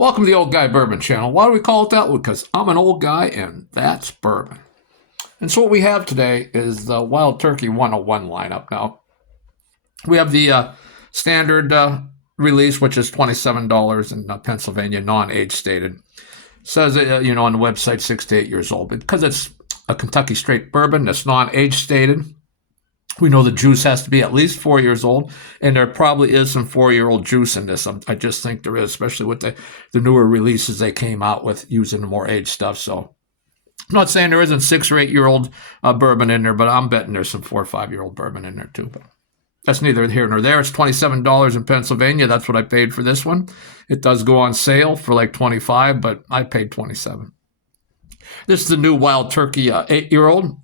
Welcome to the Old Guy Bourbon Channel. Why do we call it that? Because I'm an old guy and that's bourbon. And so what we have today is the Wild Turkey 101 lineup. Now, we have the standard release, which is $27 in Pennsylvania, non-age stated. Says, on the website, 6 to 8 years old. But because it's a Kentucky straight bourbon that's non-age stated, we know the juice has to be at least 4 years old, and there probably is some 4-year-old juice in this. I just think there is, especially with the newer releases they came out with using the more aged stuff. So I'm not saying there isn't 6 or 8 year old bourbon in there, but I'm betting there's some 4 or 5 year old bourbon in there too. But that's neither here nor there. It's $27 in Pennsylvania. That's what I paid for this one. It does go on sale for like $25, but I paid $27. This is the new Wild Turkey 8-year-old.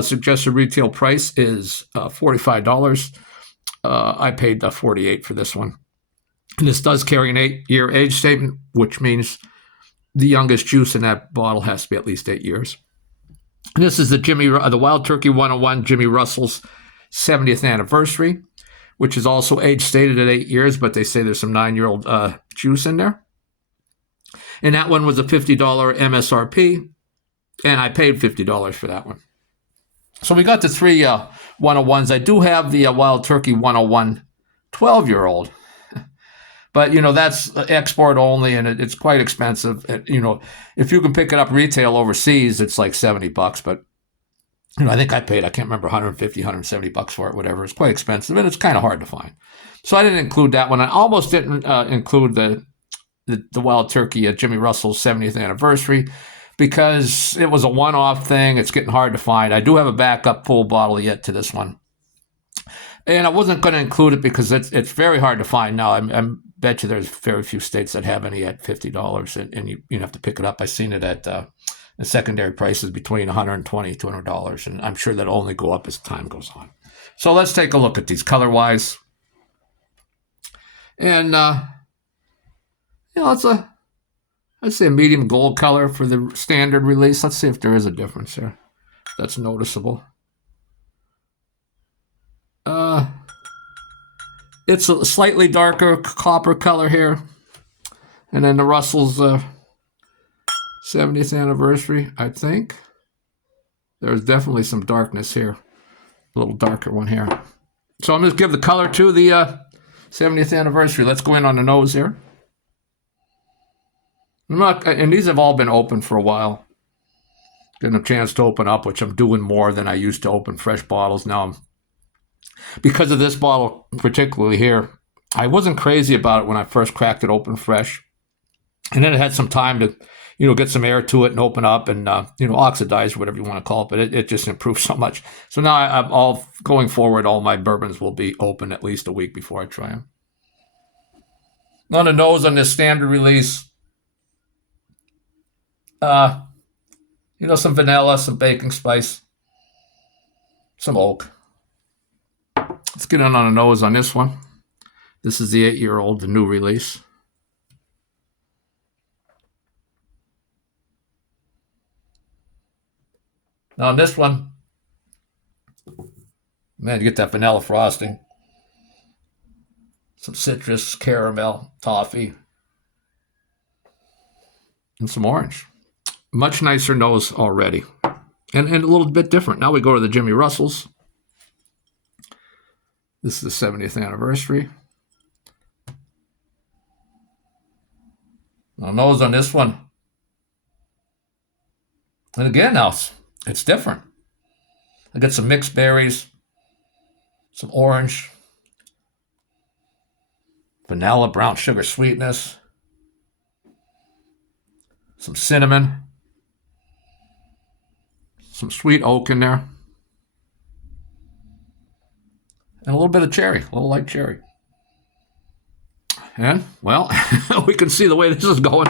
Suggested retail price is $45. I paid $48 for this one. And this does carry an 8-year age statement, which means the youngest juice in that bottle has to be at least 8 years. And this is the Wild Turkey 101, Jimmy Russell's 70th anniversary, which is also age stated at 8 years, but they say there's some 9-year-old juice in there. And that one was a $50 MSRP, and I paid $50 for that one. So we got the 3 101s. I do have the Wild Turkey 101 12-year-old. But, that's export only, and it's quite expensive. If you can pick it up retail overseas, it's like $70. But, I think I can't remember, $150, $170 for it, whatever. It's quite expensive, and it's kind of hard to find. So I didn't include that one. I almost didn't include the Wild Turkey at Jimmy Russell's 70th anniversary, because it was a one-off thing. It's getting hard to find. I do have a backup full bottle yet to this one. And I wasn't going to include it because it's very hard to find now. I bet you there's very few states that have any at $50, and you have to pick it up. I've seen it at the secondary prices between $120, $200, and I'm sure that'll only go up as time goes on. So let's take a look at these color-wise. And, I'd say a medium gold color for the standard release. Let's see if there is a difference here that's noticeable. It's a slightly darker copper color here. And then the Russell's 70th anniversary, I think. There's definitely some darkness here. A little darker one here. So I'm going to give the color to the 70th anniversary. Let's go in on the nose here. And these have all been open for a while. Getting a chance to open up, which I'm doing more than I used to open fresh bottles. Now, because of this bottle particularly here, I wasn't crazy about it when I first cracked it open fresh. And then it had some time to, get some air to it and open up and, oxidize, whatever you want to call it. But it just improved so much. So now I'm going forward, all my bourbons will be open at least a week before I try them. On the nose on this standard release, some vanilla, some baking spice, some oak. Let's get in on the nose on this one. This is the 8-year-old, the new release. Now on this one, man, you get that vanilla frosting, some citrus, caramel, toffee, and some orange. Much nicer nose already, and a little bit different. Now we go to the Jimmy Russell's. This is the 70th anniversary. Now nose on this one. And again, now it's different. I got some mixed berries, some orange, vanilla, brown sugar sweetness, some cinnamon, some sweet oak in there, and a little bit of cherry, a little light cherry. And, well, we can see the way this is going.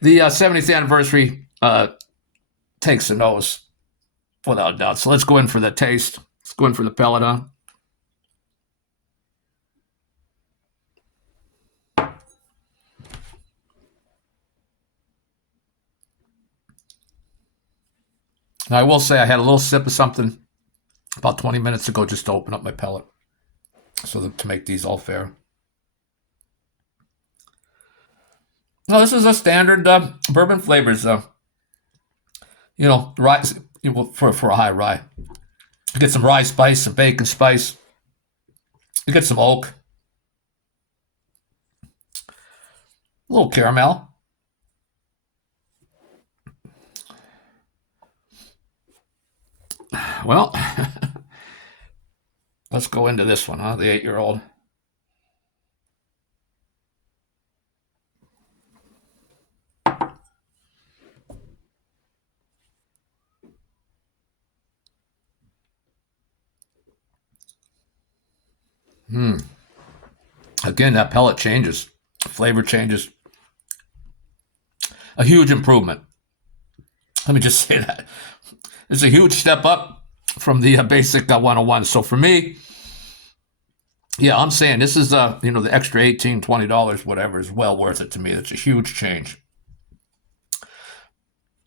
The 70th anniversary takes the nose, without a doubt. So let's go in for the taste. Let's go in for the pellet on. Now, I will say I had a little sip of something about 20 minutes ago just to open up my pellet, so to make these all fair. No, this is a standard bourbon flavors. Rye for a high rye. You get some rye spice, some bacon spice. You get some oak, a little caramel. Well, let's go into this one, huh? The 8-year-old. Again, that pellet changes, flavor changes. A huge improvement. Let me just say that. It's a huge step up from the basic 101. So for me, yeah, I'm saying this is the extra $18, $20, whatever, is well worth it to me. It's a huge change.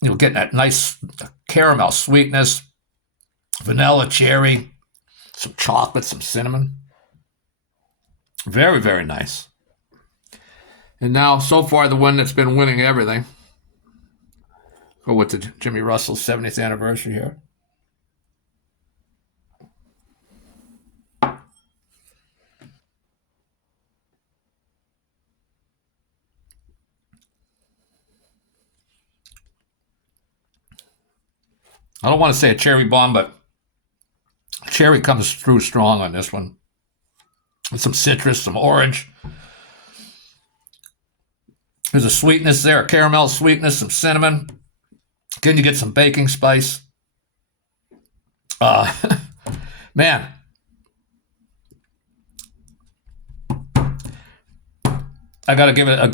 Getting that nice caramel sweetness, vanilla, cherry, some chocolate, some cinnamon. Very, very nice. And now, so far, the one that's been winning everything. Go with the Jimmy Russell's 70th anniversary here. I don't want to say a cherry bomb, but cherry comes through strong on this one. With some citrus, some orange. There's a sweetness there, a caramel sweetness, some cinnamon. Again, you get some baking spice. Man. I got to give it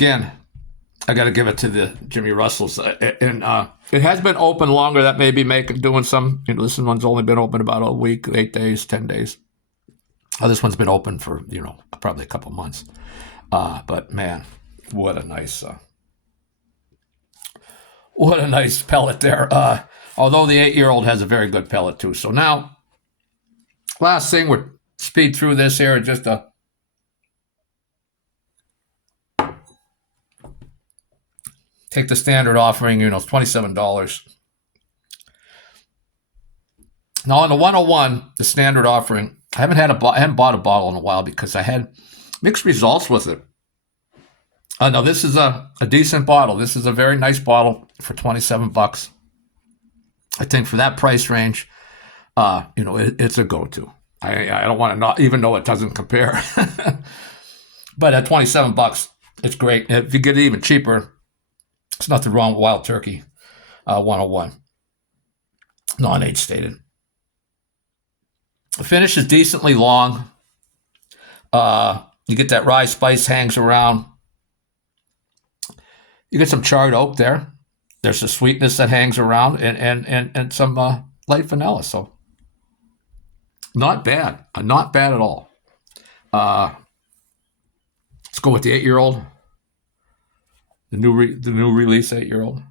to the Jimmy Russell's. And it has been open longer. That may be doing some, this one's only been open about a week, 8 days, 10 days. This one's been open for, probably a couple months. But man, what a nice pellet there. Although the 8-year-old has a very good pellet too. So now, last thing, we're speed through this here. Just take the standard offering, it's $27. Now on the 101, the standard offering, I haven't bought a bottle in a while because I had mixed results with it. No, this is a decent bottle. This is a very nice bottle for $27. I think for that price range, it's a go-to. I don't want to not, even though it doesn't compare. But at $27, it's great. If you get it even cheaper, it's nothing wrong with Wild Turkey 101. Non-age stated. The finish is decently long. You get that rye spice hangs around. You get some charred oak there. There's a sweetness that hangs around and some light vanilla. So not bad. Not bad at all. Let's go with the 8-year-old. The new release 8-year-old.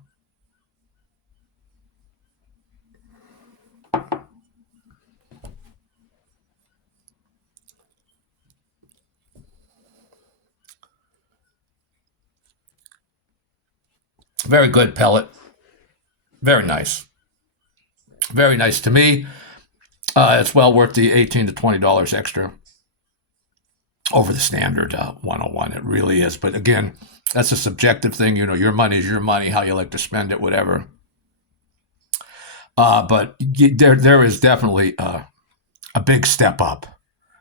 Very good pellet. Very nice. Very nice to me. It's well worth the $18 to $20 extra over the standard 101. It really is. But again, that's a subjective thing. Your money is your money, how you like to spend it, whatever. But there is definitely a big step up.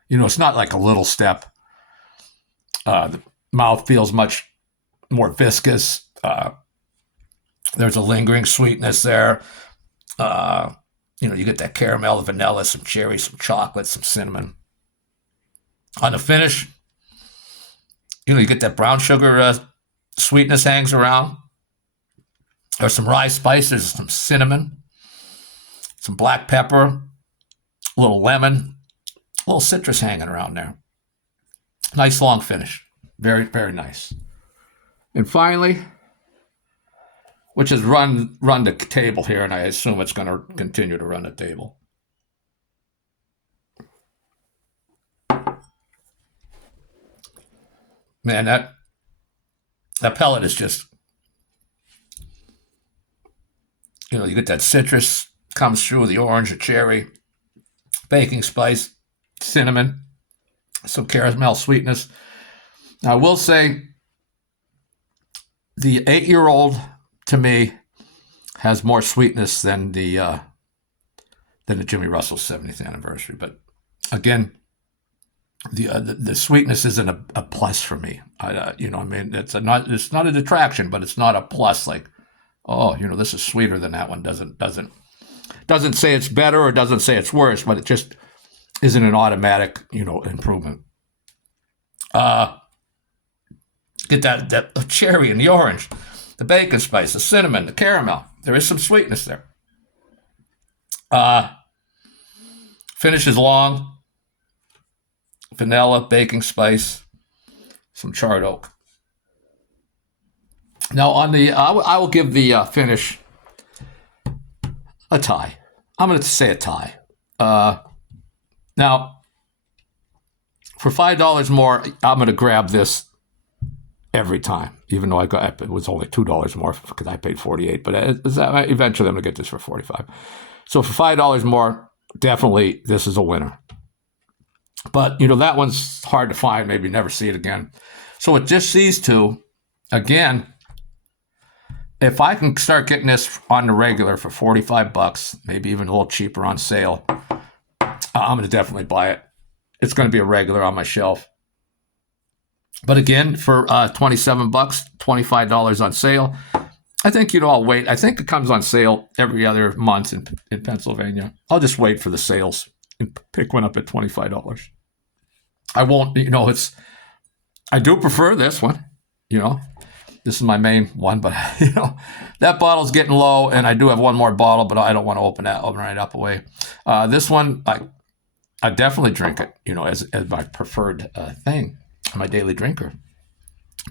It's not like a little step. The mouth feels much more viscous. There's a lingering sweetness there. You get that caramel, vanilla, some cherry, some chocolate, some cinnamon. On the finish, you get that brown sugar sweetness hangs around. There's some rye spice, there's some cinnamon, some black pepper, a little lemon, a little citrus hanging around there. Nice long finish. Very, very nice. And finally, which has run the table here, and I assume it's going to continue to run the table. Man, That pellet is just, you get that citrus comes through, the orange, the cherry, baking spice, cinnamon, some caramel sweetness. Now, I will say the 8-year-old to me has more sweetness than the Jimmy Russell 70th anniversary. But again, the sweetness isn't a plus for me. It's not a detraction, but it's not a plus. Like, oh, this is sweeter than that one. Doesn't say it's better or doesn't say it's worse, but it just isn't an automatic, improvement. Get that cherry and the orange, the bacon spice, the cinnamon, the caramel. There is some sweetness there. Finish is long. Vanilla, baking spice, some charred oak. Now on I will give the finish a tie. I'm going to say a tie. Now, for $5 more, I'm going to grab this every time, even though it was only $2 more because I paid $48. But eventually, I'm going to get this for $45. So for $5 more, definitely this is a winner. But that one's hard to find. Maybe never see it again. So with just these two, again, if I can start getting this on the regular for $45, maybe even a little cheaper on sale, I'm going to definitely buy it. It's going to be a regular on my shelf. But again, for $27, $25 on sale, I think I'll wait. I think it comes on sale every other month in Pennsylvania. I'll just wait for the sales and pick one up at $25. I won't. I do prefer this one. This is my main one, but that bottle's getting low, and I do have one more bottle, but I don't want to open it up away. This one, I definitely drink it, as my preferred thing, my daily drinker.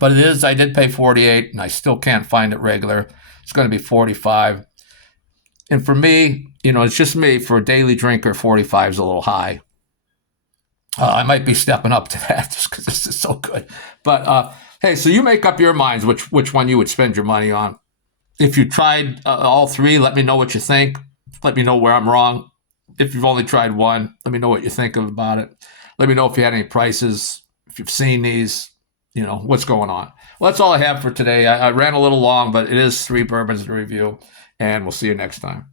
But I did pay $48, and I still can't find it regular. It's going to be $45. And for me, it's just me, for a daily drinker, $45 is a little high. I might be stepping up to that just because this is so good. But hey, so you make up your minds which one you would spend your money on. If you tried all three, let me know what you think. Let me know where I'm wrong. If you've only tried one, let me know what you think about it. Let me know if you had any prices, if you've seen these, what's going on. Well, that's all I have for today. I ran a little long, but it is 3 bourbons to review, and we'll see you next time.